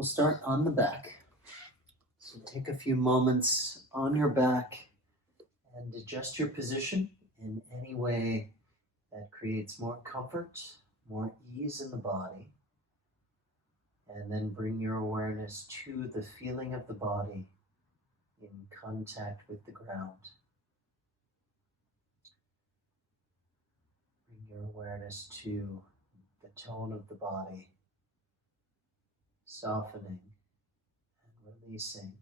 We'll start on the back. So take a few moments on your back and adjust your position in any way that creates more comfort, more ease in the body. And then bring your awareness to the feeling of the body in contact with the ground. Bring your awareness to the tone of the body, softening and releasing,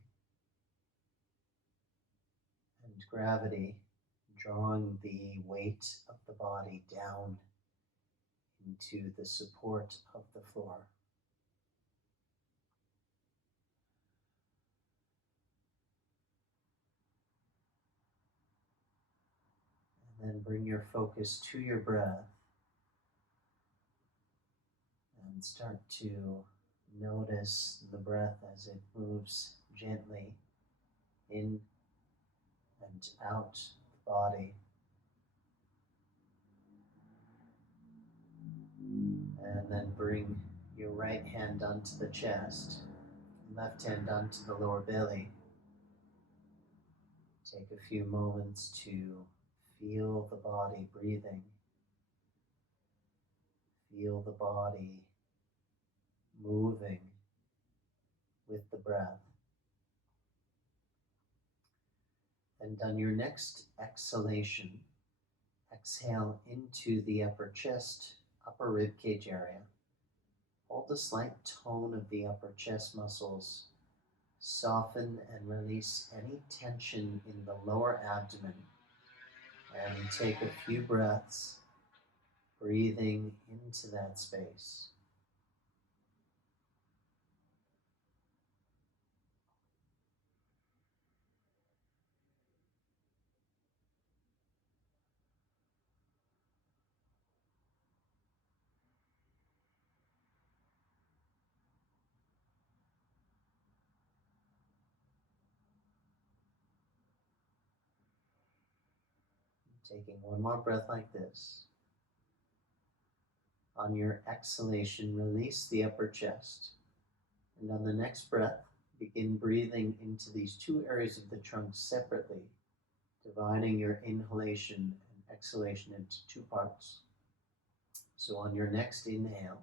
and gravity drawing the weight of the body down into the support of the floor. And then bring your focus to your breath and start to notice the breath as it moves gently in and out the body. And then bring your right hand onto the chest, left hand onto the lower belly. Take a few moments to feel the body breathing. Feel the body moving with the breath. And on your next exhalation, exhale into the upper chest, upper rib cage area. Hold a slight tone of the upper chest muscles. Soften and release any tension in the lower abdomen. And take a few breaths, breathing into that space. Taking one more breath like this. On your exhalation, release the upper chest. And on the next breath, begin breathing into these two areas of the trunk separately, dividing your inhalation and exhalation into two parts. So on your next inhale,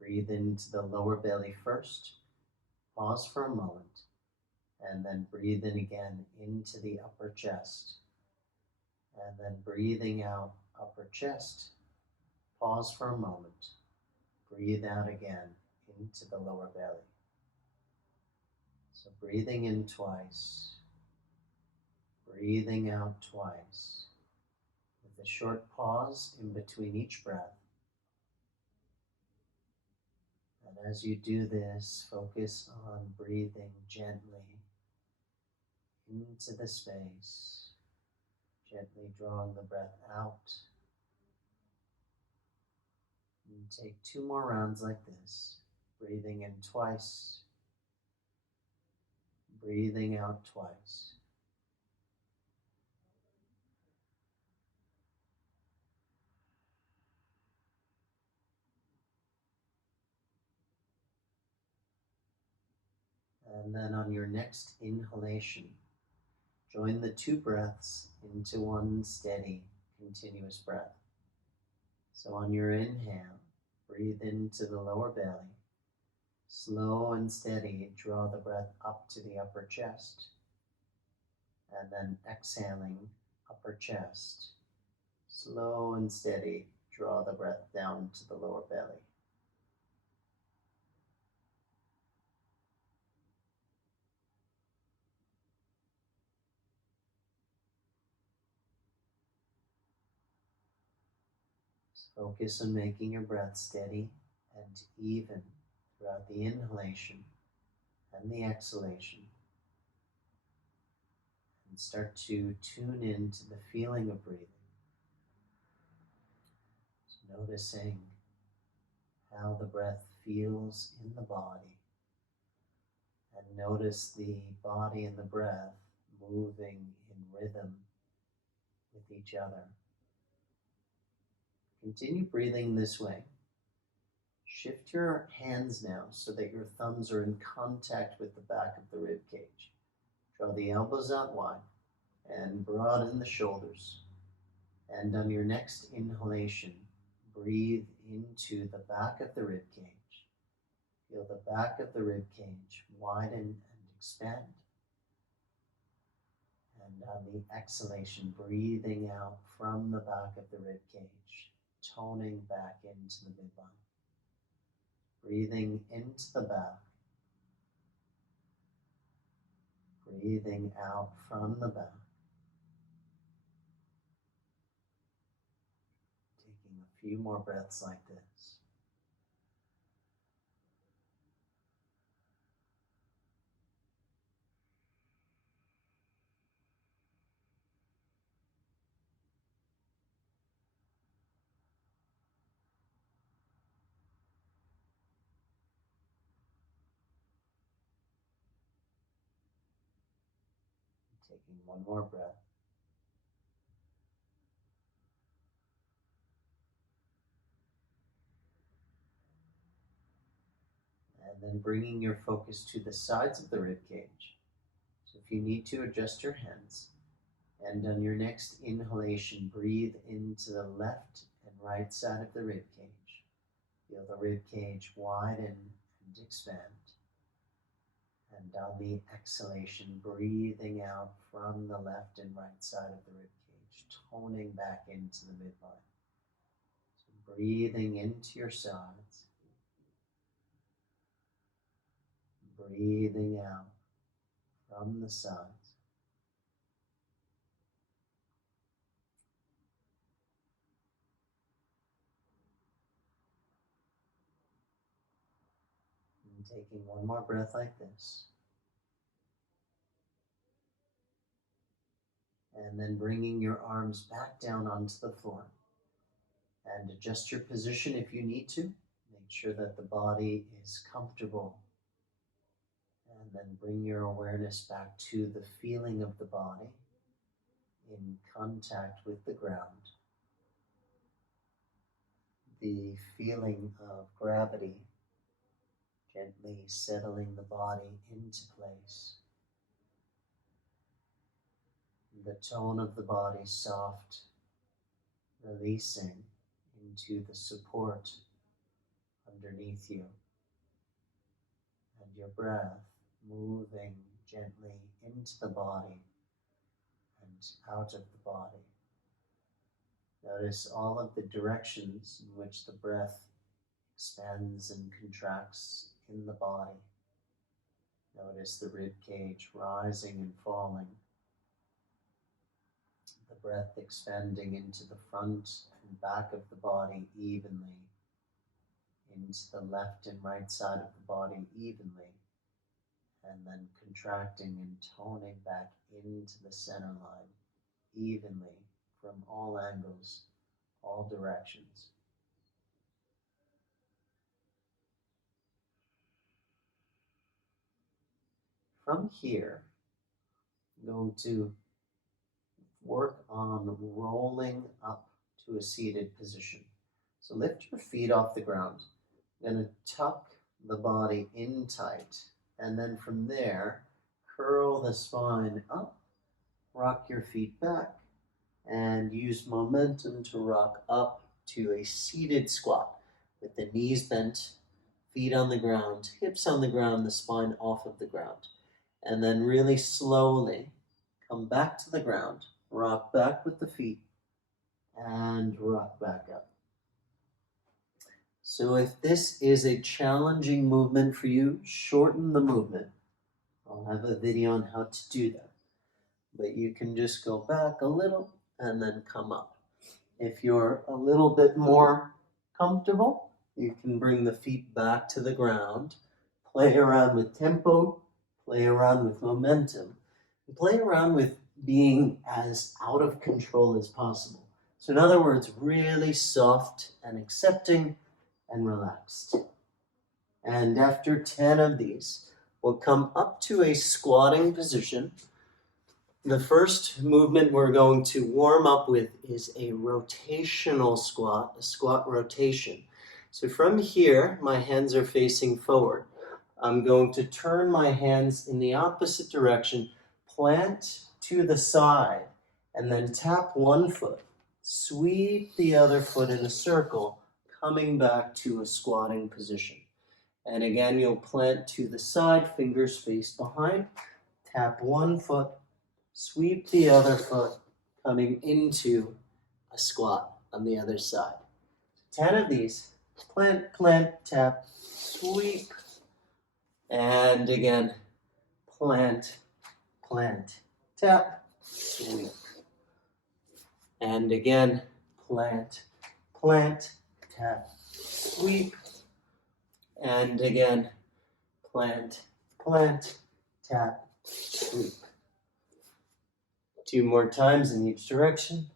breathe into the lower belly first, pause for a moment, and then breathe in again into the upper chest. And then breathing out upper chest, pause for a moment, breathe out again into the lower belly. So breathing in twice, breathing out twice, with a short pause in between each breath. And as you do this, focus on breathing gently into the space, gently drawing the breath out. And take two more rounds like this, breathing in twice, breathing out twice. And then on your next inhalation, join the two breaths into one steady, continuous breath. So on your inhale, breathe into the lower belly. Slow and steady, draw the breath up to the upper chest. And then exhaling, upper chest. Slow and steady, draw the breath down to the lower belly. Focus on making your breath steady and even throughout the inhalation and the exhalation. And start to tune into the feeling of breathing. So noticing how the breath feels in the body. And notice the body and the breath moving in rhythm with each other. Continue breathing this way. Shift your hands now so that your thumbs are in contact with the back of the rib cage. Draw the elbows out wide and broaden the shoulders. And on your next inhalation, breathe into the back of the rib cage. Feel the back of the rib cage widen and expand. And on the exhalation, breathing out from the back of the rib cage, toning back into the midline. Breathing into the back. Breathing out from the back. Taking a few more breaths like this. Taking one more breath. And then bringing your focus to the sides of the rib cage. So if you need to, adjust your hands. And on your next inhalation, breathe into the left and right side of the rib cage. Feel the rib cage widen and expand. And on the exhalation, breathing out from the left and right side of the rib cage, toning back into the midline. So breathing into your sides. Breathing out from the sides. And taking one more breath like this. And then bringing your arms back down onto the floor. And adjust your position if you need to. Make sure that the body is comfortable. And then bring your awareness back to the feeling of the body in contact with the ground. The feeling of gravity gently settling the body into place. The tone of the body soft, releasing into the support underneath you. And your breath moving gently into the body and out of the body. Notice all of the directions in which the breath expands and contracts in the body. Notice the rib cage rising and falling. The breath expanding into the front and back of the body evenly, into the left and right side of the body evenly, and then contracting and toning back into the center line evenly from all angles, all directions. From here, I'm going to work on rolling up to a seated position. So lift your feet off the ground. I'm going to tuck the body in tight, and then from there, curl the spine up, rock your feet back, and use momentum to rock up to a seated squat with the knees bent, feet on the ground, hips on the ground, the spine off of the ground. And then really slowly come back to the ground, rock back with the feet, and rock back up. So if this is a challenging movement for you, shorten the movement. I'll have a video on how to do that. But you can just go back a little and then come up. If you're a little bit more comfortable, you can bring the feet back to the ground, play around with tempo, play around with momentum, and play around with being as out of control as possible. So in other words, really soft and accepting and relaxed. And after 10 of these, we'll come up to a squatting position. The first movement we're going to warm up with is a rotational squat, a squat rotation. So from here, my hands are facing forward. I'm going to turn my hands in the opposite direction, plant to the side, and then tap one foot. Sweep the other foot in a circle, coming back to a squatting position. And again, you'll plant to the side, fingers face behind, tap one foot, sweep the other foot, coming into a squat on the other side. 10 of these. Plant, plant, tap, sweep, and again, plant, plant, tap, sweep. And again, plant, plant, tap, sweep. And again, plant, plant, tap, sweep. 2 more times in each direction.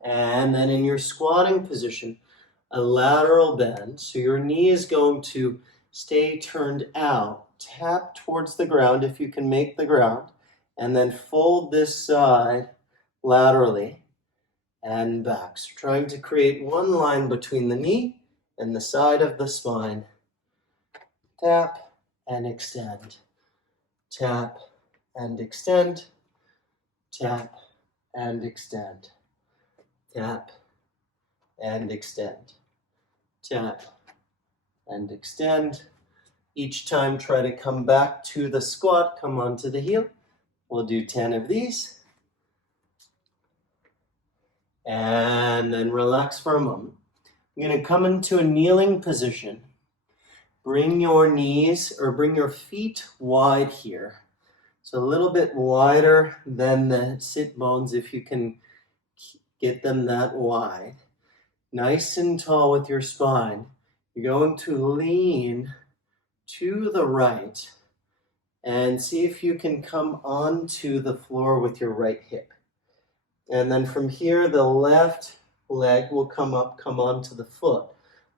And then in your squatting position, a lateral bend. So your knee is going to stay turned out. Tap towards the ground if you can make the ground. And then fold this side laterally and back. So trying to create one line between the knee and the side of the spine. Tap and extend. Tap and extend. Tap and extend. Tap and extend. Tap and extend. Each time try to come back to the squat, come onto the heel. We'll do 10 of these. And then relax for a moment. You're going to come into a kneeling position. Bring your knees or bring your feet wide here. So a little bit wider than the sit bones if you can get them that wide. Nice and tall with your spine. You're going to lean to the right and see if you can come onto the floor with your right hip. And then from here, the left leg will come up, come onto the foot.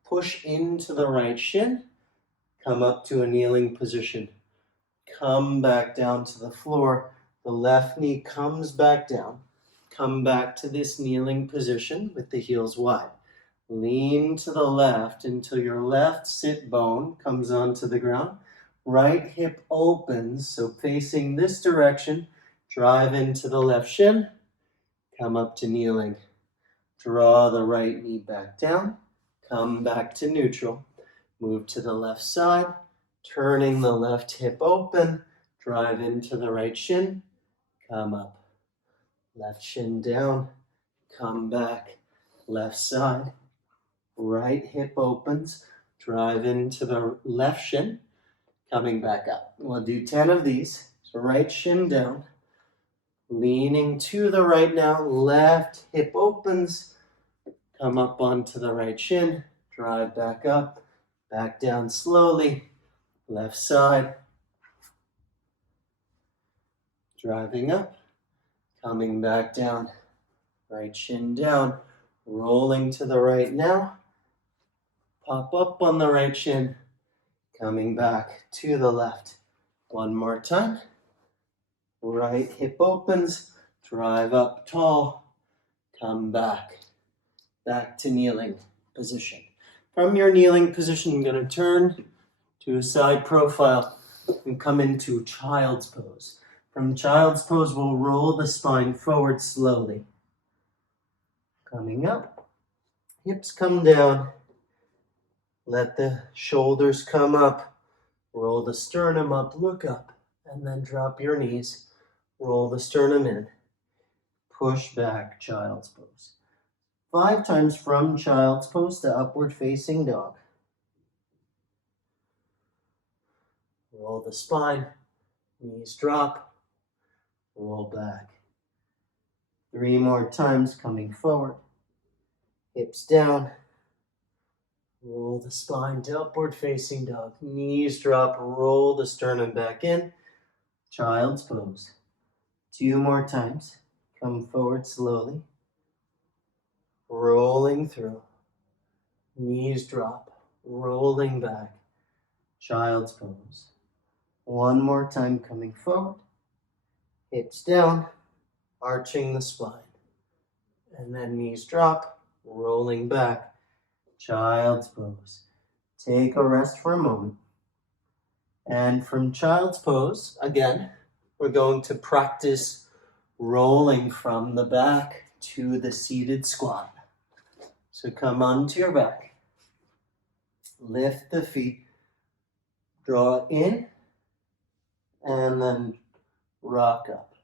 Push into the right shin, come up to a kneeling position. Come back down to the floor. The left knee comes back down. Come back to this kneeling position with the heels wide. Lean to the left until your left sit bone comes onto the ground. Right hip opens, so facing this direction. Drive into the left shin. Come up to kneeling. Draw the right knee back down. Come back to neutral. Move to the left side. Turning the left hip open. Drive into the right shin. Come up. Left shin down, come back, left side, right hip opens, drive into the left shin, coming back up. We'll do 10 of these. So right shin down, leaning to the right now, left hip opens, come up onto the right shin, drive back up, back down slowly, left side, driving up. Coming back down, right shin down, rolling to the right now. Pop up on the right shin, coming back to the left. One more time. Right hip opens, drive up tall, come back. Back to kneeling position. From your kneeling position, I'm going to turn to a side profile and come into child's pose. From child's pose, we'll roll the spine forward slowly. Coming up, hips come down. Let the shoulders come up. Roll the sternum up, look up, and then drop your knees. Roll the sternum in. Push back, child's pose. 5 times from child's pose to upward facing dog. Roll the spine, knees drop. Roll back. 3 more times coming forward. Hips down. Roll the spine to upward facing dog. Knees drop. Roll the sternum back in. Child's pose. 2 more times. Come forward slowly. Rolling through. Knees drop, rolling back, child's pose. One more time, coming forward, hips down, arching the spine. And then knees drop, rolling back, child's pose. Take a rest for a moment. And from child's pose, again, we're going to practice rolling from the back to the seated squat. So come onto your back. Lift the feet. Draw in. And then rock up.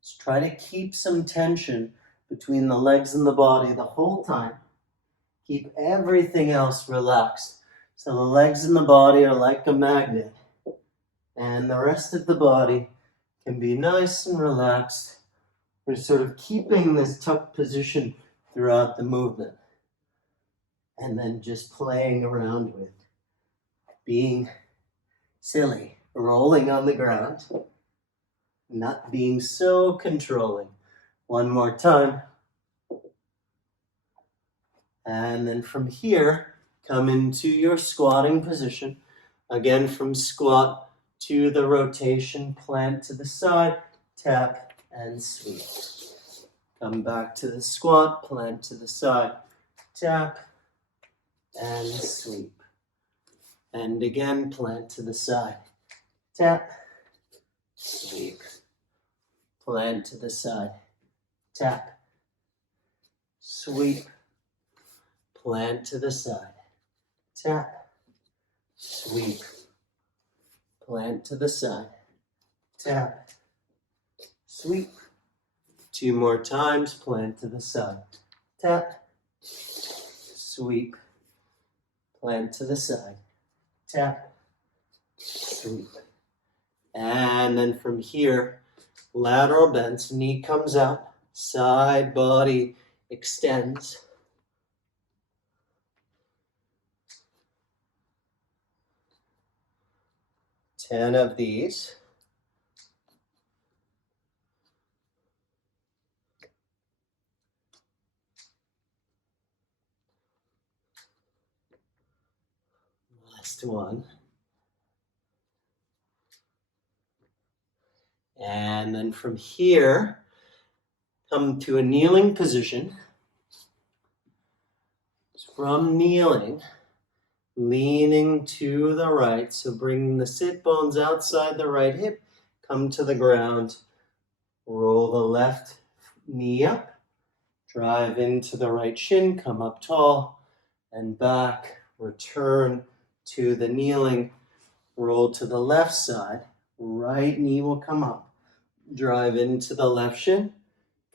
So try to keep some tension between the legs and the body the whole time. Keep everything else relaxed. So the legs and the body are like a magnet. And the rest of the body can be nice and relaxed. We're sort of keeping this tucked position throughout the movement. And then just playing around with being silly, rolling on the ground, not being so controlling. One more time. And then from here, come into your squatting position. Again, from squat to the rotation, plant to the side, tap and sweep. Come back to the squat, plant to the side, tap and sweep. And again, plant to the side, tap, sweep. Plant to the side, tap, sweep. Plant to the side, tap, sweep. Plant to the side, tap, sweep. Two more times, plant to the side, tap, sweep. Plant to the side, tap, sweep. And then from here, lateral bends, knee comes out, side body extends. 10 of these. Last one. And then from here, come to a kneeling position. From kneeling, leaning to the right, so bring the sit bones outside the right hip, come to the ground, roll the left knee up, drive into the right shin, come up tall, and back, return to the kneeling, roll to the left side, right knee will come up, drive into the left shin,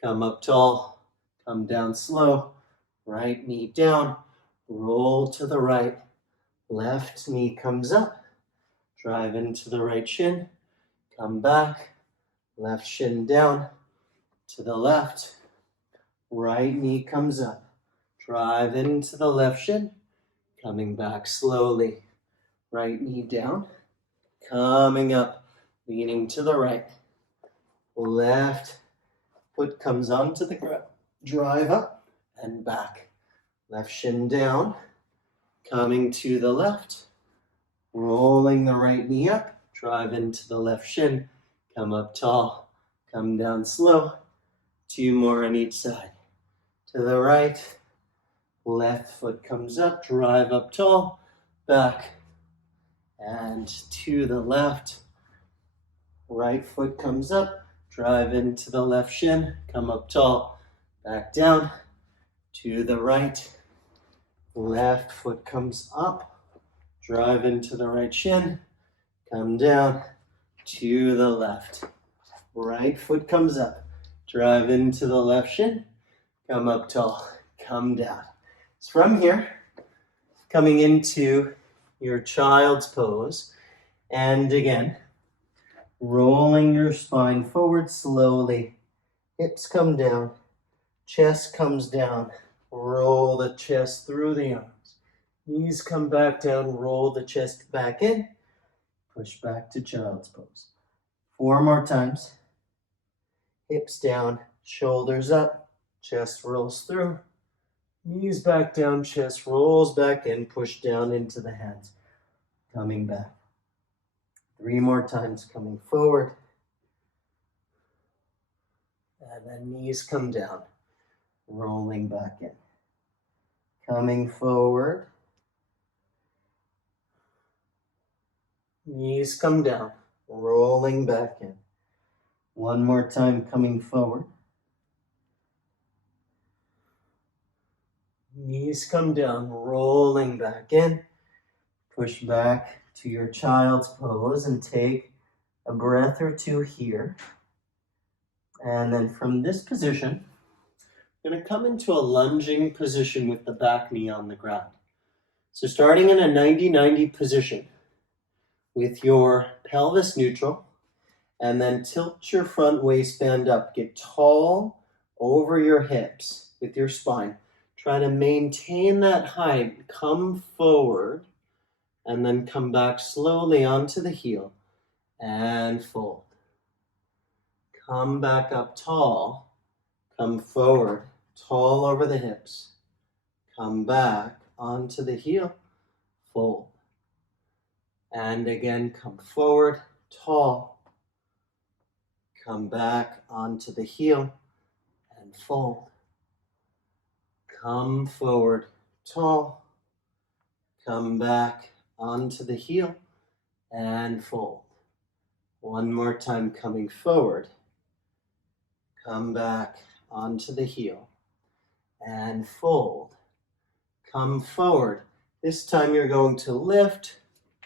come up tall, come down slow, right knee down, roll to the right, left knee comes up, drive into the right shin, come back, left shin down, to the left, right knee comes up, drive into the left shin, coming back slowly, right knee down, coming up, leaning to the right, left foot comes onto the ground, drive up and back, left shin down, coming to the left, rolling the right knee up, drive into the left shin, come up tall, come down slow, 2 more on each side. To the right, left foot comes up, drive up tall, back, and to the left, right foot comes up, drive into the left shin, come up tall, back down, to the right, left foot comes up, drive into the right shin, come down, to the left, right foot comes up, drive into the left shin, come up tall, come down. So from here, coming into your child's pose, and again, rolling your spine forward slowly, hips come down, chest comes down, roll the chest through the arms, knees come back down, roll the chest back in, push back to child's pose. 4 more times, hips down, shoulders up, chest rolls through, Knees back down, chest rolls back in, push down into the hands. Coming back. 3 more times, coming forward. And then knees come down, rolling back in. Coming forward. Knees come down, rolling back in. 1 more time, coming forward. Knees come down, rolling back in. Push back to your child's pose and take a breath or two here. And then from this position, I'm going to come into a lunging position with the back knee on the ground. So starting in a 90-90 position with your pelvis neutral, and then tilt your front waistband up. Get tall over your hips with your spine. Try to maintain that height. Come forward and then come back slowly onto the heel and fold. Come back up tall. Come forward, tall over the hips. Come back onto the heel, fold. And again, come forward, tall. Come back onto the heel and fold. Come forward, tall. Come back onto the heel and fold. 1 more time, coming forward. Come back onto the heel and fold. Come forward. This time you're going to lift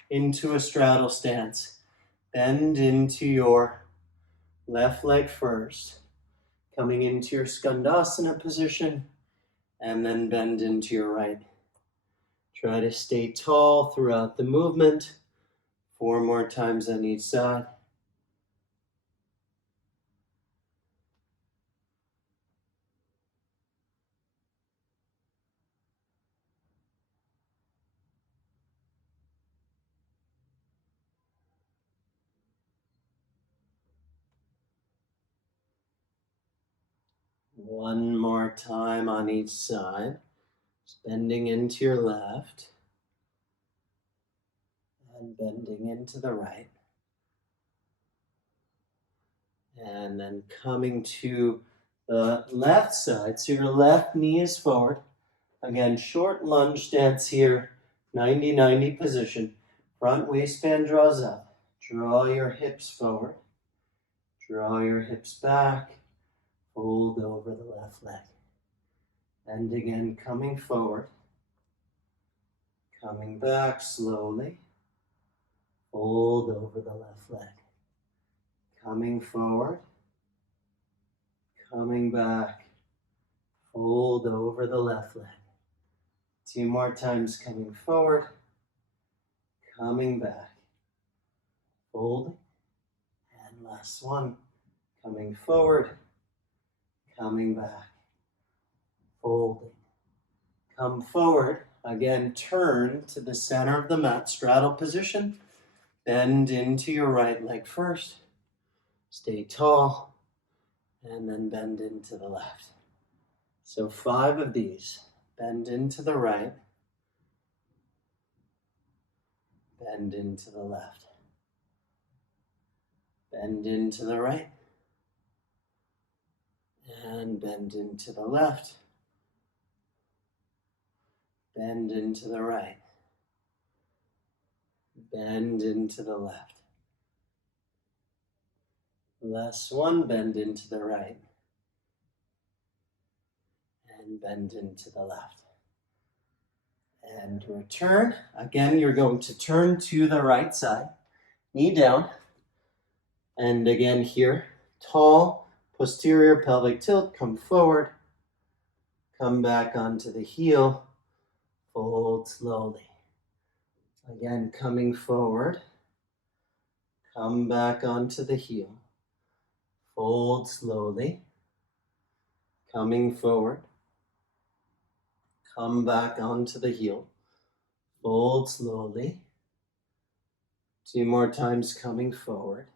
into a straddle stance. Bend into your left leg first. Coming into your Skandasana position and then bend into your right. Try to stay tall throughout the movement. 4 more times on each side. One more time on each side. Just bending into your left and bending into the right. And then coming to the left side. So your left knee is forward. Again, short lunge stance here. 90-90 position. Front waistband draws up. Draw your hips forward. Draw your hips back. Fold over the left leg. And again, coming forward. Coming back slowly. Fold over the left leg. Coming forward. Coming back. Fold over the left leg. 2 more times, coming forward. Coming back. Folding. And last one. Coming forward. Coming back. Folding. Come forward. Again, turn to the center of the mat, straddle position. Bend into your right leg first. Stay tall. And then bend into the left. So 5 of these. Bend into the right. Bend into the left. Bend into the right. And bend into the left. Bend into the right. Bend into the left. Last one, bend into the right. And bend into the left. And return. Again, you're going to turn to the right side. Knee down. And again here, tall, posterior pelvic tilt, come forward. Come back onto the heel. Fold slowly. Again, coming forward. Come back onto the heel. Fold slowly. Coming forward. Come back onto the heel. Fold slowly. 2 more times, coming forward.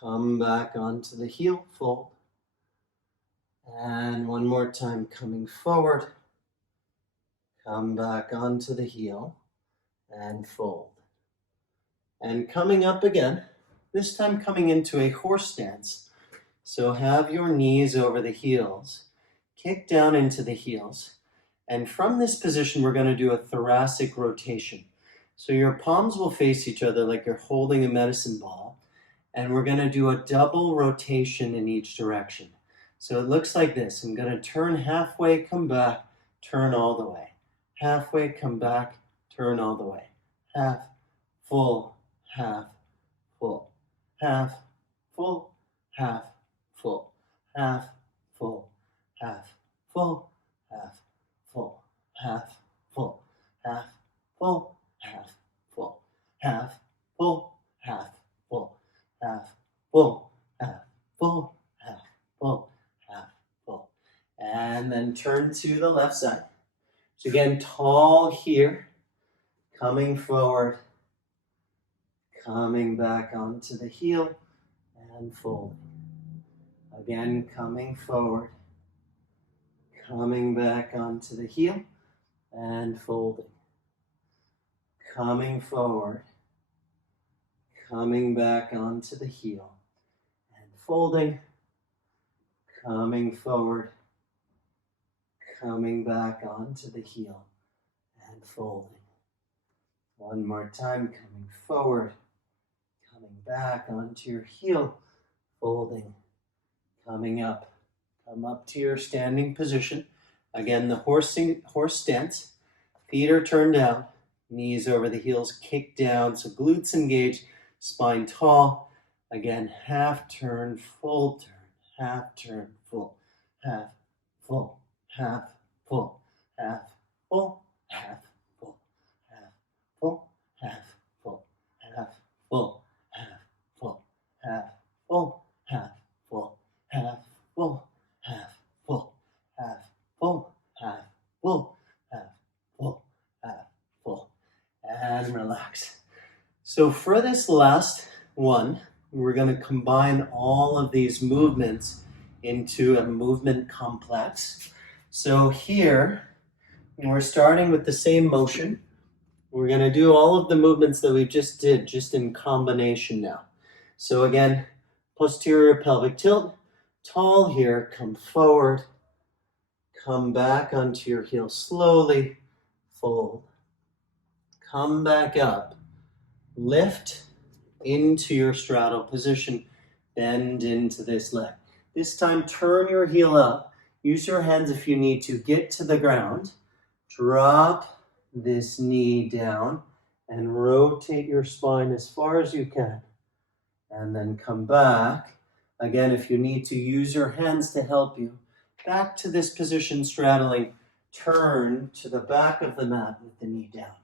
Come back onto the heel, fold. And 1 more time, coming forward. Come back onto the heel and fold. And coming up again, this time coming into a horse stance. So have your knees over the heels, kick down into the heels. And from this position, we're going to do a thoracic rotation. So your palms will face each other like you're holding a medicine ball. And we're going to do a double rotation in each direction. So it looks like this. I'm going to turn halfway, come back, turn all the way. Halfway, come back, turn all the way. Half, full, half, full. Half, full, half, full. Half, full, half, full, half, full. Half, full, half, full, half, full. Half, full, half, full. Half, full, half, full, half, full, half, full. And then turn to the left side. So again, tall here, coming forward, coming back onto the heel and folding. Again, coming forward, coming back onto the heel and folding. Coming forward, coming back onto the heel and folding. Coming forward, coming back onto the heel and folding. One more time, coming forward, coming back onto your heel, folding, coming up. Come up to your standing position. Again, the horse stance. Feet are turned down, knees over the heels, kick down, so glutes engaged, spine tall. Again, half turn, full turn, half turn, full, half, full, half, full, half, full, half, full, half, full, half, full, half, full, half, full, half, full, half, full, half, full, half, full, half, full, half, full, half, full, half, full, and relax. So for this last one, we're going to combine all of these movements into a movement complex. So here, we're starting with the same motion. We're going to do all of the movements that we just did, just in combination now. So again, posterior pelvic tilt, tall here, come forward, come back onto your heel slowly, fold, come back up, lift into your straddle position, bend into this leg. This time, turn your heel up. Use your hands if you need to. Get to the ground. Drop this knee down and rotate your spine as far as you can. And then come back. Again, if you need to, use your hands to help you. Back to this position, straddling. Turn to the back of the mat with the knee down.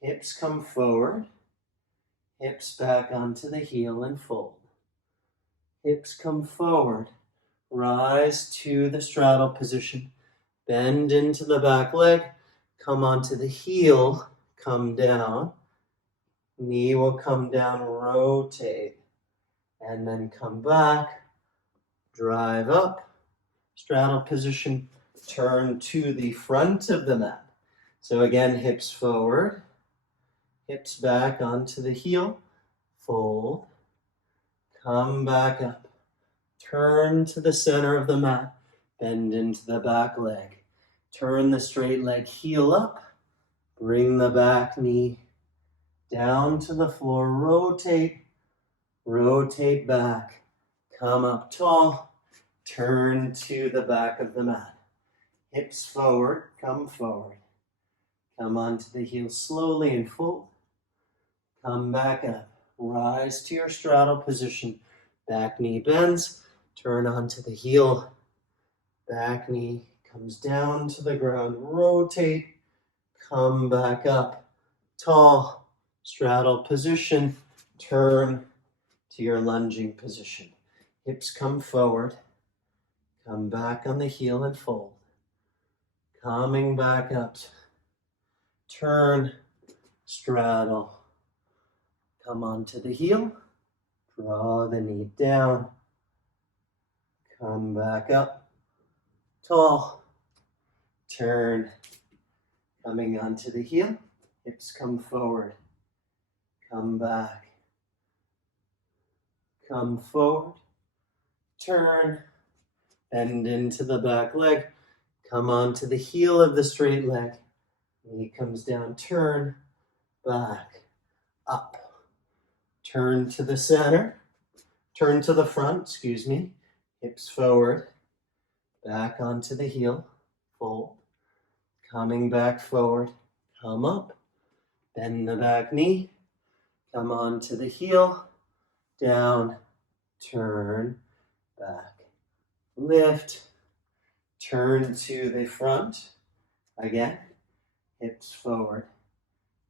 Hips come forward. Hips back onto the heel and fold. Hips come forward. Rise to the straddle position. Bend into the back leg. Come onto the heel. Come down. Knee will come down, rotate. And then come back. Drive up. Straddle position. Turn to the front of the mat. So again, hips forward. Hips back onto the heel. Fold. Come back up. Turn to the center of the mat. Bend into the back leg. Turn the straight leg, heel up. Bring the back knee down to the floor. Rotate. Rotate back. Come up tall. Turn to the back of the mat. Hips forward. Come forward. Come onto the heel slowly and fold. Come back up. Rise to your straddle position. Back knee bends. Turn onto the heel. Back knee comes down to the ground. Rotate. Come back up. Tall. Straddle position. Turn to your lunging position. Hips come forward. Come back on the heel and fold. Coming back up. Turn. Straddle. Come onto the heel. Draw the knee down. Come back up. Tall. Turn. Coming onto the heel, hips come forward, come back, come forward, turn, bend into the back leg, come onto the heel of the straight leg, knee comes down, turn, back, up, turn to the center, turn to the front, excuse me, hips forward, back onto the heel, fold, coming back forward, come up, bend the back knee, come onto the heel, down, turn, back, lift, turn to the front, again, hips forward,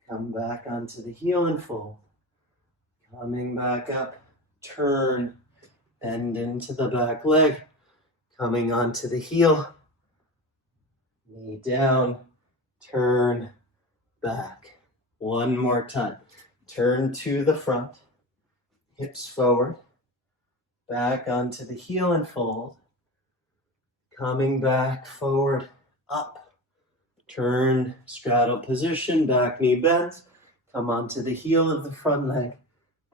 come back onto the heel and fold, coming back up, turn, bend into the back leg, coming onto the heel, knee down, turn, back. One more time. Turn to the front, hips forward, back onto the heel and fold, coming back forward, up, turn, straddle position, back knee bends, come onto the heel of the front leg,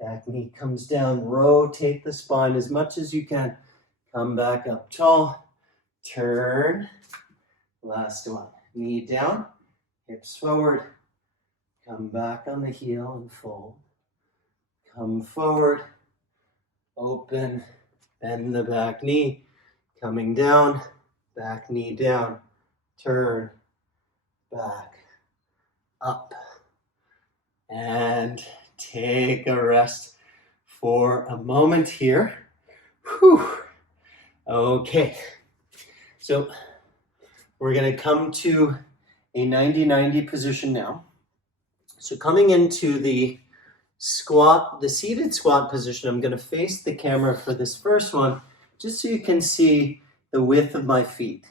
back knee comes down, rotate the spine as much as you can, come back up tall, turn, last one, knee down, hips forward, come back on the heel and fold, come forward, open, bend the back knee, coming down, back knee down, turn, back, up, and take a rest for a moment here. Whew. Okay, so we're going to come to a 90-90 position now. So coming into the squat, the seated squat position, I'm going to face the camera for this first one, just so you can see the width of my feet.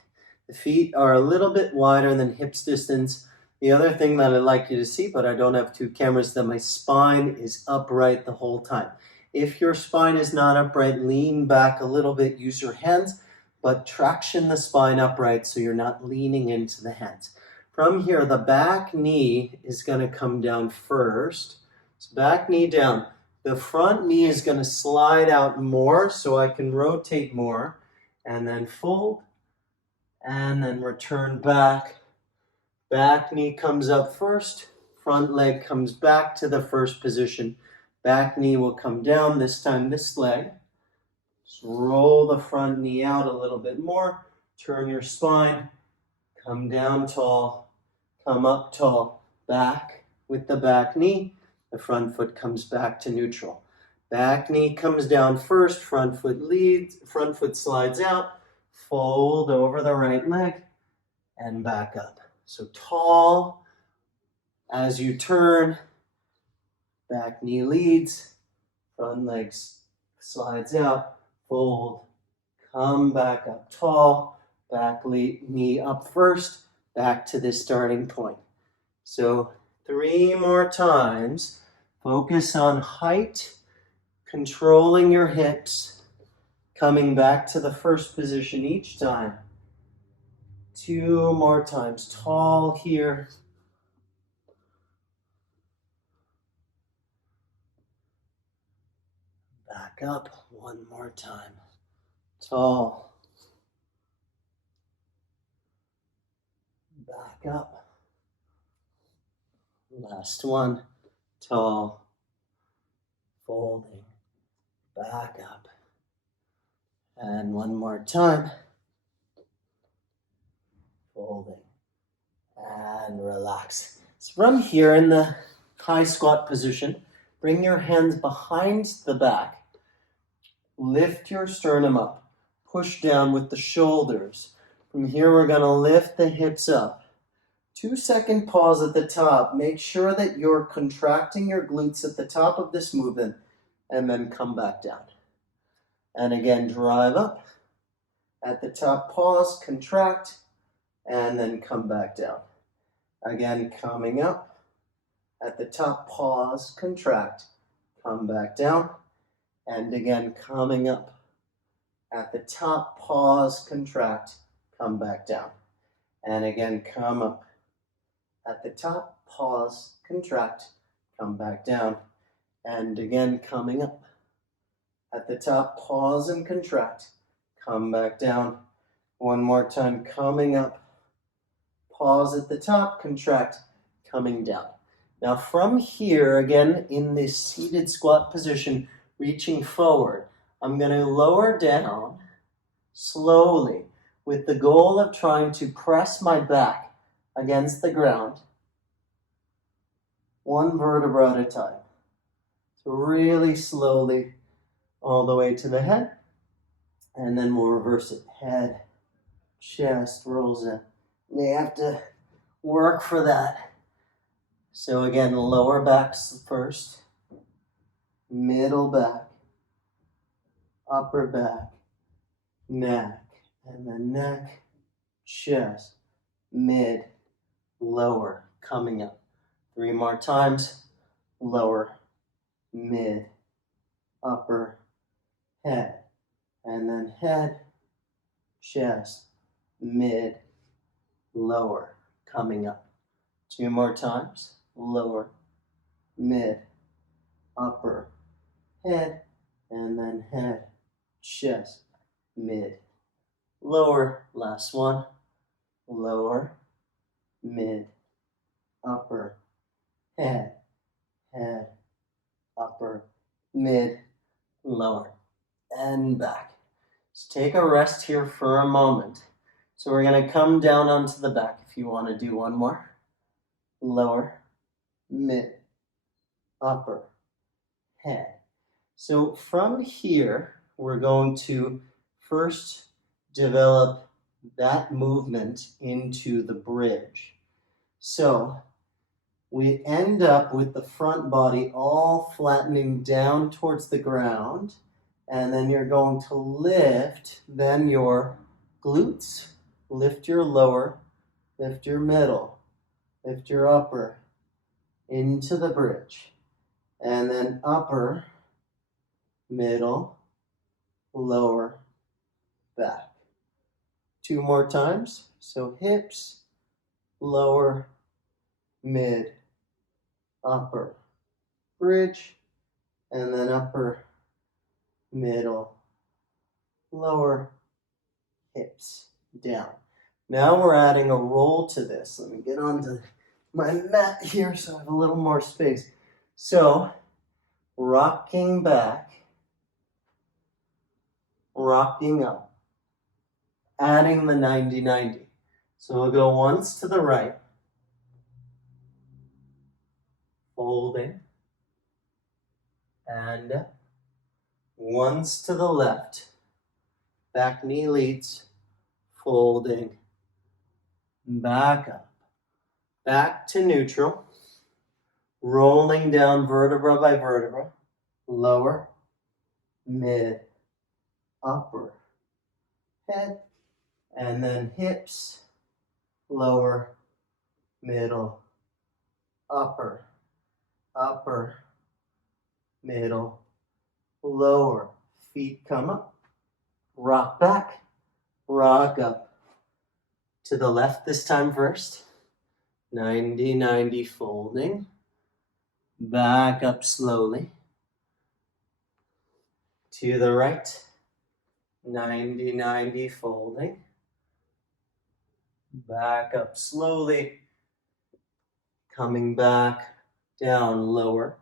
The feet are a little bit wider than hips distance. The other thing that I'd like you to see, but I don't have two cameras, that my spine is upright the whole time. If your spine is not upright, lean back a little bit, use your hands, but traction the spine upright so you're not leaning into the hands. From here, the back knee is going to come down first. So back knee down. The front knee is going to slide out more so I can rotate more, and then fold, and then return back. Back knee comes up first, front leg comes back to the first position. Back knee will come down, this time this leg. Just roll the front knee out a little bit more, turn your spine, come down tall, come up tall, back with the back knee, the front foot comes back to neutral. Back knee comes down first, front foot leads, front foot slides out, fold over the right leg, and back up. So tall, as you turn, back knee leads, front leg slides out, fold, come back up tall, back knee up first, back to the starting point. So 3 more times. Focus on height, controlling your hips, coming back to the first position each time. 2 more times. Tall here. Back up 1 more time. Tall. Back up. Last one. Tall. Folding. Back up. And 1 more time. Folding. And relax. So from here in the high squat position, bring your hands behind the back. Lift your sternum up. Push down with the shoulders. From here, we're going to lift the hips up. 2-second pause at the top. Make sure that you're contracting your glutes at the top of this movement, and then come back down. And again, drive up. At the top, pause, contract, and then come back down. Again, coming up. At the top, pause, contract, come back down. And again, coming up. At the top, pause, contract, come back down. And again, come up. At the top, pause, contract, come back down. And again, coming up. At the top, pause and contract, come back down. One more time, coming up. Pause at the top, contract, coming down. Now from here, again, in this seated squat position, reaching forward, I'm going to lower down slowly with the goal of trying to press my back against the ground, one vertebra at a time. So really slowly all the way to the head, and then we'll reverse it. Head, chest, rolls in. May have to work for that. So again, lower back first, middle back, upper back, neck, and then neck, chest, mid, lower, coming up. 3 more times, lower, mid, upper, head, and then head, chest, mid, lower, coming up. 2 more times, lower, mid, upper, head, and then head, chest, mid, lower. Last one, lower, mid, upper, head, upper, mid, lower, and back. So take a rest here for a moment. So we're going to come down onto the back if you want to do one more. Lower, mid, upper, head. So from here, we're going to first develop that movement into the bridge. So we end up with the front body all flattening down towards the ground, and then you're going to lift then your glutes, lift your lower, lift your middle, lift your upper into the bridge, and then upper, middle, lower, back. 2 more times. So hips, lower, mid, upper, bridge, and then upper, middle, lower, hips, down. Now we're adding a roll to this. Let me get onto my mat here so I have a little more space. So, rocking back, rocking up, adding the 90-90. So we'll go once to the right, folding, and once to the left, back knee leads, folding, back up, back to neutral, rolling down vertebra by vertebra, lower, mid, upper, head, and then hips, lower, middle, upper, middle, lower. Feet come up, rock back, rock up. To the left this time first, 90-90 folding, back up slowly. To the right, 90-90 folding, back up slowly, coming back down, lower,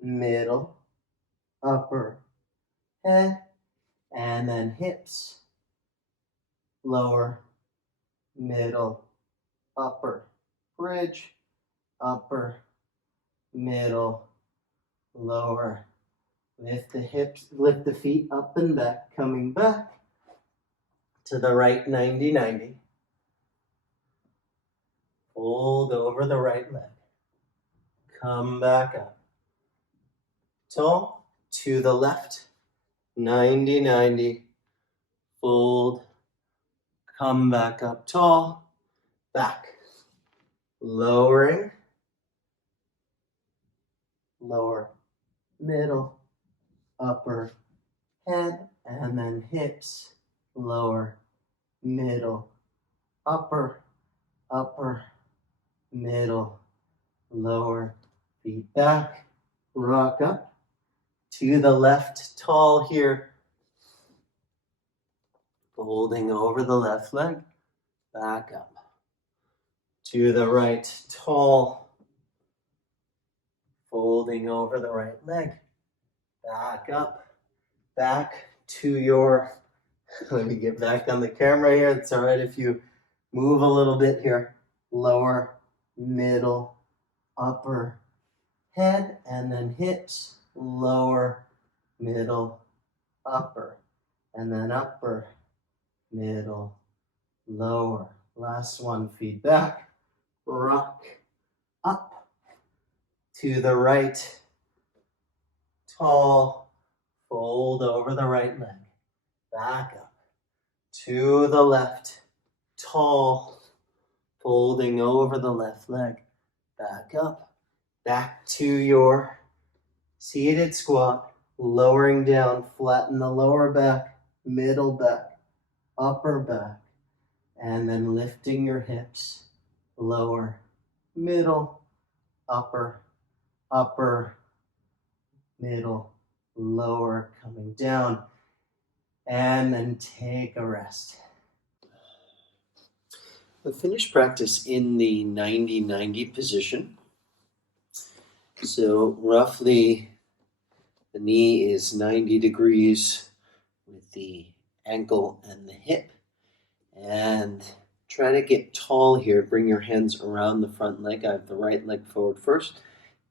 middle, upper, head, and then hips, lower, middle, upper, bridge, upper, middle, lower. Lift the hips, lift the feet up and back, coming back to the right, 90-90. Fold over the right leg. Come back up. Tall, to the left, 90-90. Fold, come back up tall, back. Lowering, lower, middle, upper, head, and then hips, lower, middle, upper, middle, lower, feet back, rock up. To the left, tall here. Folding over the left leg, back up. To the right, tall. Folding over the right leg, back up. Back to your, let me get back on the camera here. It's all right if you move a little bit here. Lower, middle, upper, head, and then hips. Lower, middle, upper, and then upper, middle, lower. Last one, feet back, rock, up, to the right, tall, fold over the right leg, back up, to the left, tall, folding over the left leg, back up, back to your seated squat, lowering down, flatten the lower back, middle back, upper back, and then lifting your hips, lower, middle, upper, upper, middle, lower, coming down, and then take a rest. We'll finish practice in the 90-90 position. So roughly the knee is 90 degrees with the ankle and the hip. And try to get tall here. Bring your hands around the front leg. I have the right leg forward first.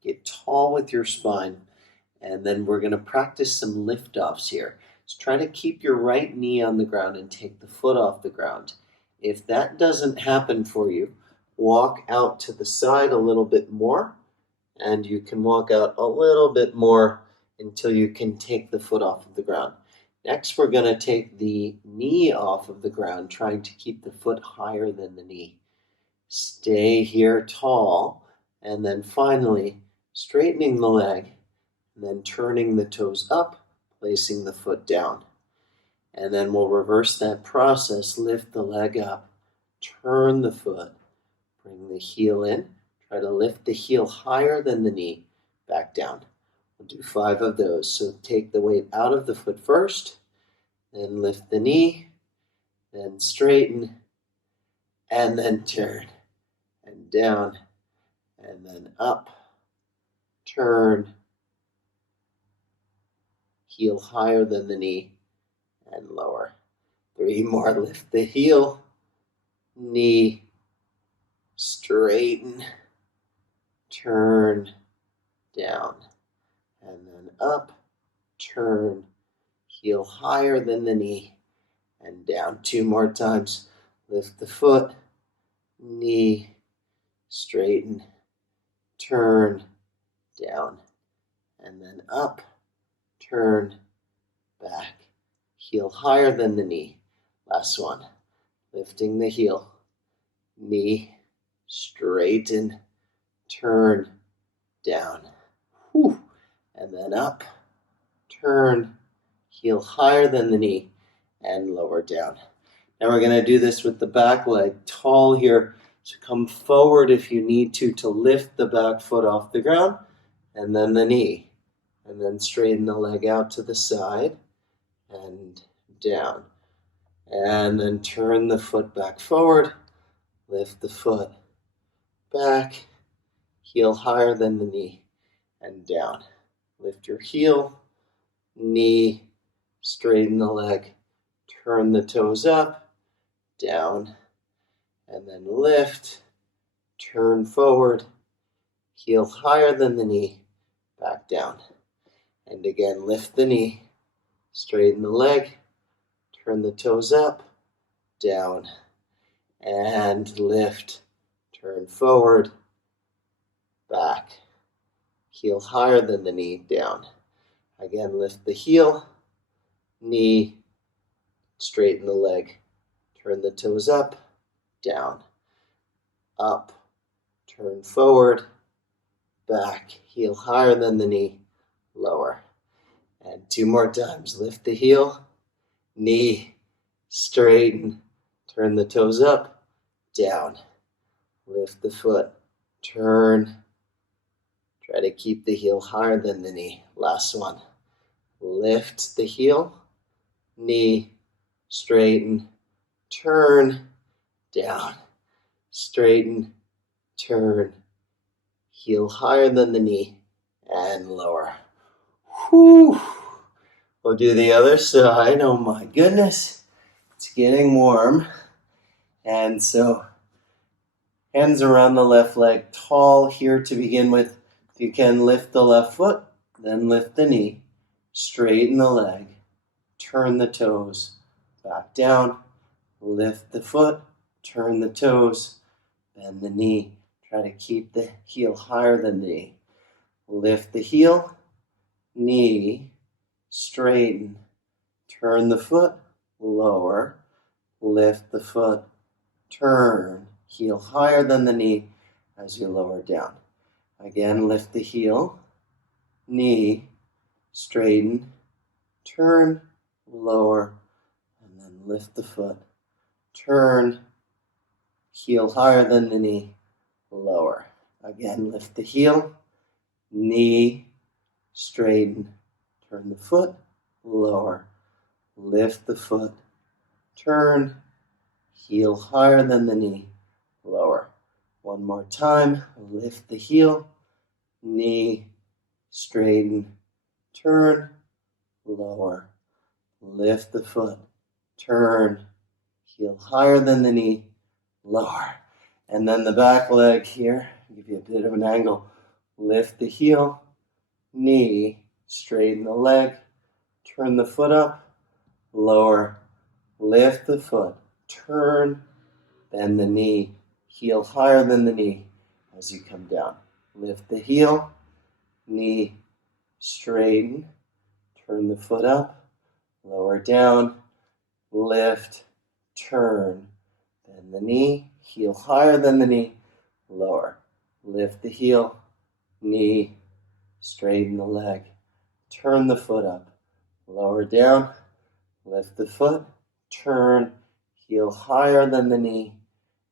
Get tall with your spine. And then we're going to practice some lift-offs here. So try to keep your right knee on the ground and take the foot off the ground. If that doesn't happen for you, walk out to the side a little bit more, and you can walk out a little bit more until you can take the foot off of the ground. Next, we're going to take the knee off of the ground, trying to keep the foot higher than the knee. Stay here tall, and then finally straightening the leg, and then turning the toes up, placing the foot down. And then we'll reverse that process, lift the leg up, turn the foot, bring the heel in, try to lift the heel higher than the knee, back down. We'll do 5 of those. So take the weight out of the foot first, then lift the knee, then straighten, and then turn, and down, and then up, turn, heel higher than the knee, and lower. 3 more, lift the heel, knee, straighten, turn, down, and then up, turn, heel higher than the knee, and down. 2 more times, lift the foot, knee, straighten, turn, down, and then up, turn, back, heel higher than the knee. Last one, lifting the heel, knee, straighten, turn, down, whew, and then up, turn, heel higher than the knee, and lower down. Now we're going to do this with the back leg, tall here, so come forward if you need to lift the back foot off the ground, and then the knee, and then straighten the leg out to the side, and down, and then turn the foot back forward, lift the foot back, heel higher than the knee, and down. Lift your heel, knee, straighten the leg, turn the toes up, down, and then lift, turn forward, heel higher than the knee, back down. And again, lift the knee, straighten the leg, turn the toes up, down, and lift, turn forward, back, heel higher than the knee, down. Again, lift the heel, knee, straighten the leg, turn the toes up, down, up, turn forward, back, heel higher than the knee, lower. And 2 more times, lift the heel, knee, straighten, turn the toes up, down, lift the foot, turn. Try to keep the heel higher than the knee. Last one. Lift the heel, knee, straighten, turn, down. Straighten, turn, heel higher than the knee, and lower. Whew. We'll do the other side. Oh my goodness. It's getting warm. And so, hands around the left leg, tall here to begin with. If you can, lift the left foot, then lift the knee, straighten the leg, turn the toes, back down, lift the foot, turn the toes, bend the knee. Try to keep the heel higher than the knee. Lift the heel, knee, straighten, turn the foot, lower, lift the foot, turn, heel higher than the knee as you lower down. Again, lift the heel, knee, straighten, turn, lower, and then lift the foot, turn, heel higher than the knee, lower. Again, lift the heel, knee, straighten, turn the foot, lower, lift the foot, turn, heel higher than the knee, lower. One more time, lift the heel, knee, straighten, turn, lower, lift the foot, turn, heel higher than the knee, lower. And then the back leg here, give you a bit of an angle. Lift the heel, knee, straighten the leg, turn the foot up, lower, lift the foot, turn, bend the knee, heel higher than the knee as you come down. Lift the heel, knee, straighten, turn the foot up, lower down, lift, turn, bend the knee, heel higher than the knee, lower. Lift the heel, knee, straighten the leg, turn the foot up, lower down, lift the foot, turn, heel higher than the knee,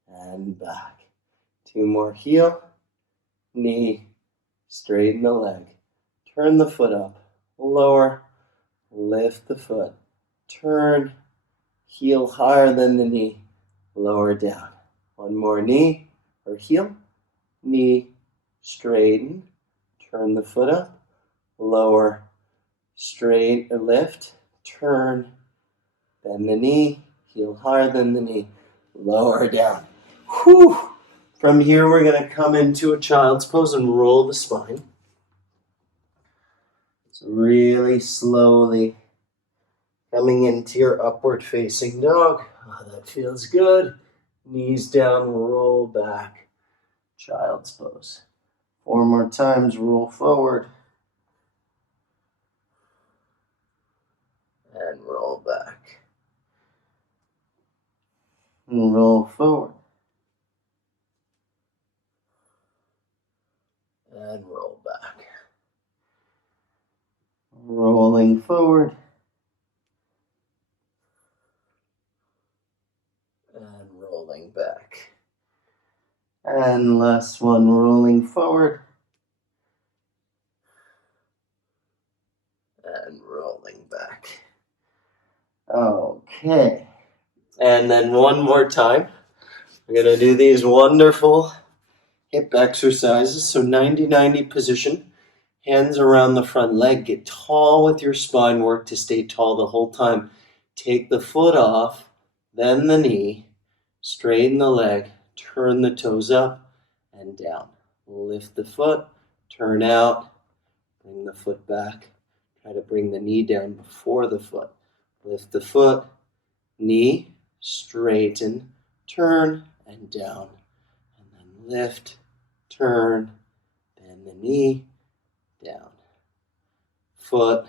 and back. Two more, heel, knee, straighten the leg, turn the foot up, lower, lift the foot, turn, heel higher than the knee, lower down. One more, knee or heel, knee, straighten, turn the foot up, lower, straight, lift, turn, bend the knee, heel higher than the knee, lower down. Whew. From here, we're going to come into a child's pose and roll the spine. So really slowly coming into your upward facing dog. Oh, that feels good. Knees down, roll back. Child's pose. 4 more times, roll forward. And roll back. And roll forward. And roll back. Rolling forward. And rolling back. And last one, rolling forward. And rolling back. Okay. And then one more time. We're going to do these wonderful hip exercises. So 90-90 position. Hands around the front leg. Get tall with your spine work to stay tall the whole time. Take the foot off, then the knee. Straighten the leg. Turn the toes up and down. Lift the foot. Turn out. Bring the foot back. Try to bring the knee down before the foot. Lift the foot. Knee. Straighten. Turn and down. And then lift. Turn. Bend the knee. Down. Foot,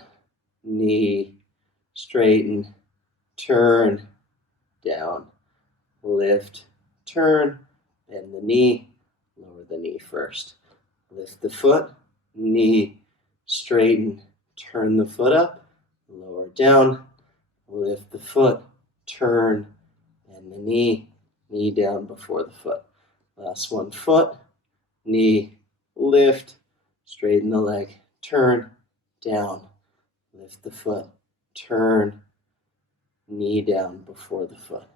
knee, straighten, turn, down, lift, turn, bend the knee, lower the knee first. Lift the foot, knee, straighten, turn the foot up, lower down, lift the foot, turn, bend the knee, knee down before the foot. Last one, foot, knee, lift, straighten the leg, turn, down, lift the foot, turn, knee down before the foot.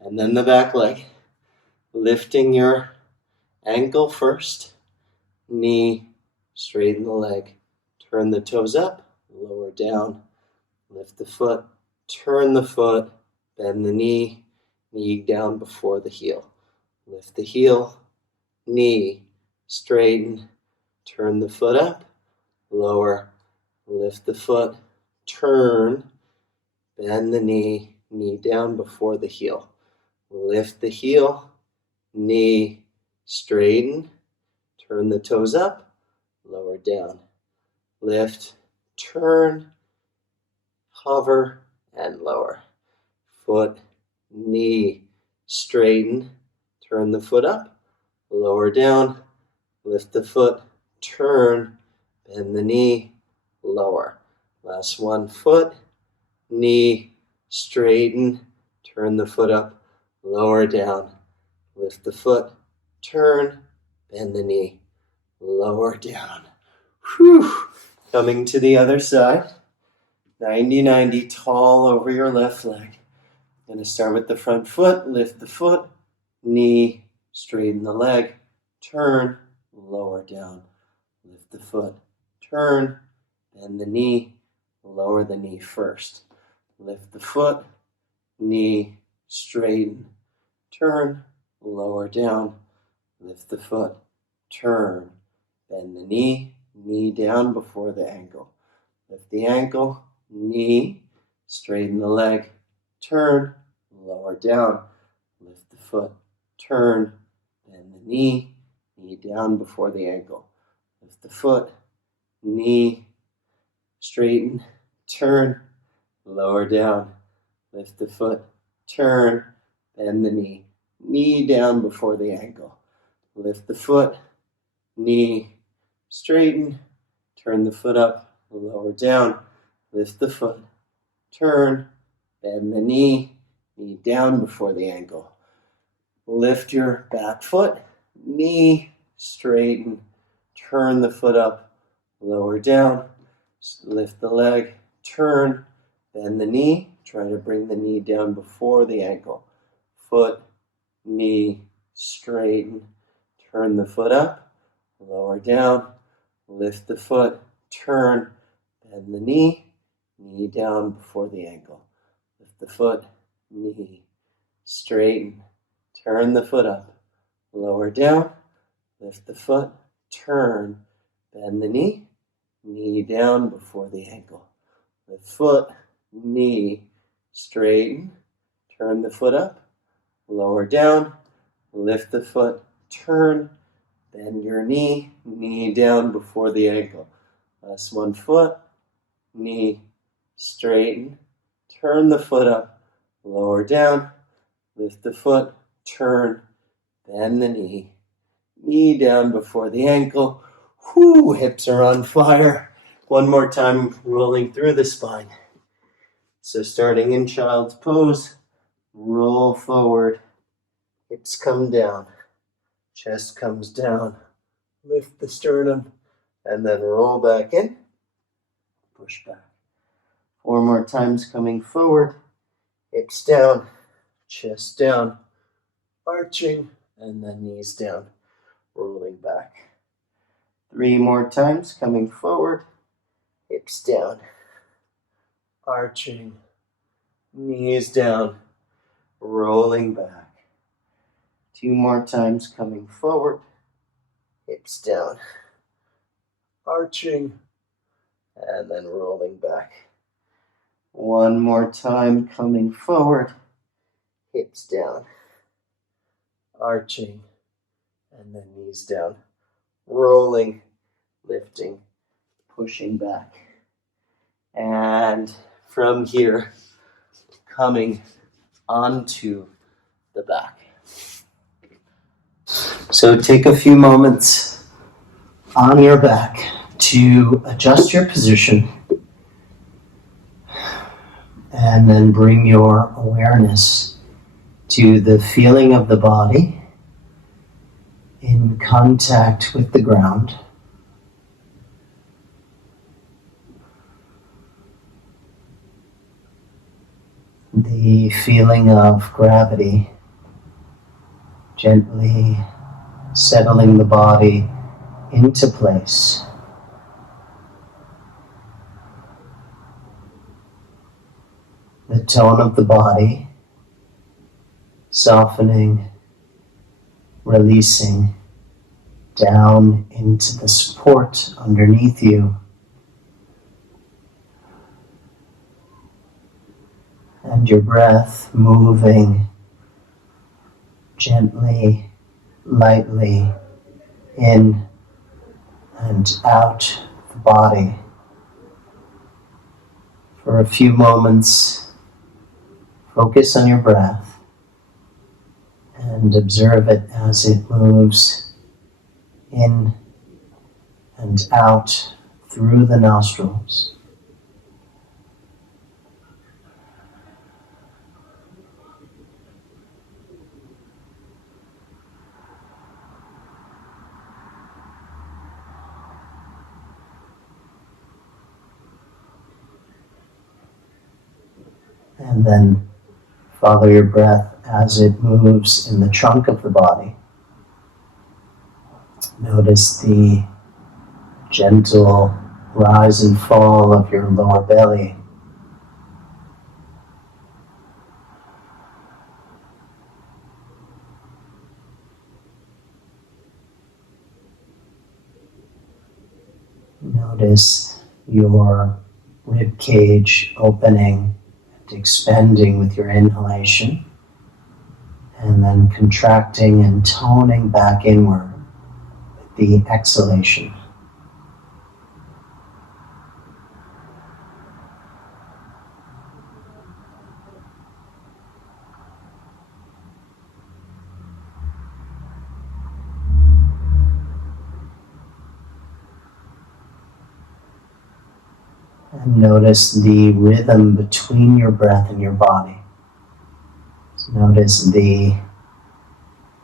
And then the back leg, lifting your ankle first, knee, straighten the leg, turn the toes up, lower down, lift the foot, turn the foot, bend the knee, knee down before the heel. Lift the heel, knee, straighten, turn the foot up, lower, lift the foot, turn, bend the knee, knee down before the heel. Lift the heel, knee, straighten, turn the toes up, lower down. Lift, turn, hover, and lower. Foot, knee, straighten, turn the foot up, lower down, lift the foot, turn, bend the knee, lower. Last one, foot, knee, straighten, turn the foot up, lower down, lift the foot, turn, bend the knee, lower down. Whew. Coming to the other side, 90-90, tall over your left leg. Going to start with the front foot, lift the foot, knee, straighten the leg, turn, lower down, lift the foot, turn, bend the knee, lower the knee first. Lift the foot, knee, straighten, turn, lower down, lift the foot, turn, bend the knee, knee down before the ankle. Lift the ankle, knee, straighten the leg, turn, lower down, lift the foot, turn, bend the knee, knee down before the ankle. Lift the foot, knee, straighten, turn, lower down, lift the foot, turn, bend the knee, knee down before the ankle. Lift the foot, knee, straighten, turn the foot up, lower down, lift the foot, turn, bend the knee, knee down before the ankle. Lift your back foot, knee, straighten, turn the foot up, lower down, lift the leg, turn, bend the knee, try to bring the knee down before the ankle. Foot, knee, straighten, turn the foot up, lower down, lift the foot, turn, bend the knee, knee down before the ankle. Lift the foot, knee, straighten, turn the foot up, lower down, lift the foot, turn, bend the knee, knee down before the ankle. Lift foot, knee, straighten, turn the foot up, lower down, lift the foot, turn, bend your knee, knee down before the ankle. Last one, foot, knee, straighten, turn the foot up, lower down, lift the foot, turn, bend the knee, knee down before the ankle. Whoo, hips are on fire. One more time, rolling through the spine. So starting in child's pose, roll forward, hips come down, chest comes down, lift the sternum, and then roll back in, push back. 4 more times coming forward, hips down, chest down, arching, and then knees down, rolling back. 3 more times coming forward, hips down, arching, knees down, rolling back. 2 more times coming forward, hips down, arching, and then rolling back. 1 more time coming forward, hips down, arching, and then knees down, rolling, lifting, pushing back. And from here, coming onto the back. So take a few moments on your back to adjust your position and then bring your awareness to the feeling of the body in contact with the ground. The feeling of gravity gently settling the body into place. The tone of the body softening, releasing down into the support underneath you. And your breath moving gently, lightly in and out the body. For a few moments, focus on your breath and observe it as it moves in and out through the nostrils. And then follow your breath as it moves in the trunk of the body. Notice the gentle rise and fall of your lower belly. Notice your rib cage opening and expanding with your inhalation, and then contracting and toning back inward with the exhalation. And notice the rhythm between your breath and your body. Notice the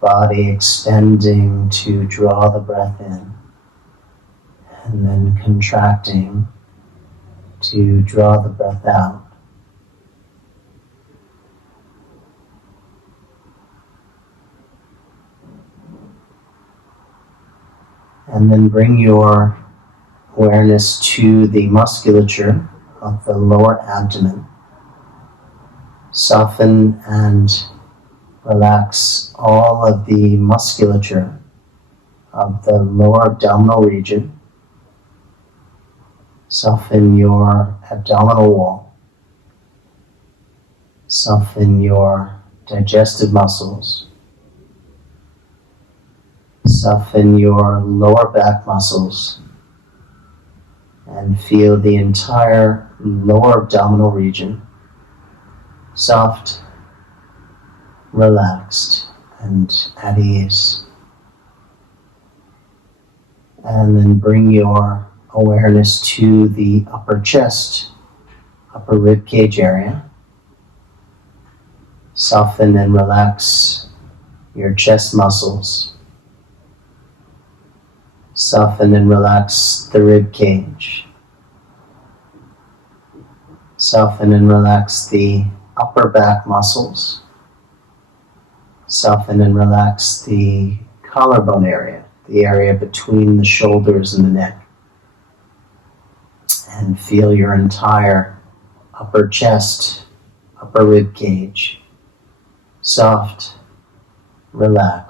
body expanding to draw the breath in, and then contracting to draw the breath out. And then bring your awareness to the musculature of the lower abdomen. Soften and relax all of the musculature of the lower abdominal region. Soften your abdominal wall. Soften your digestive muscles. Soften your lower back muscles. And feel the entire lower abdominal region soft, relaxed, and at ease. And then bring your awareness to the upper chest, upper rib cage area. Soften and relax your chest muscles. Soften and relax the rib cage. Soften and relax the upper back muscles. Soften and relax the collarbone area, the area between the shoulders and the neck. And feel your entire upper chest, upper rib cage, soft, relaxed.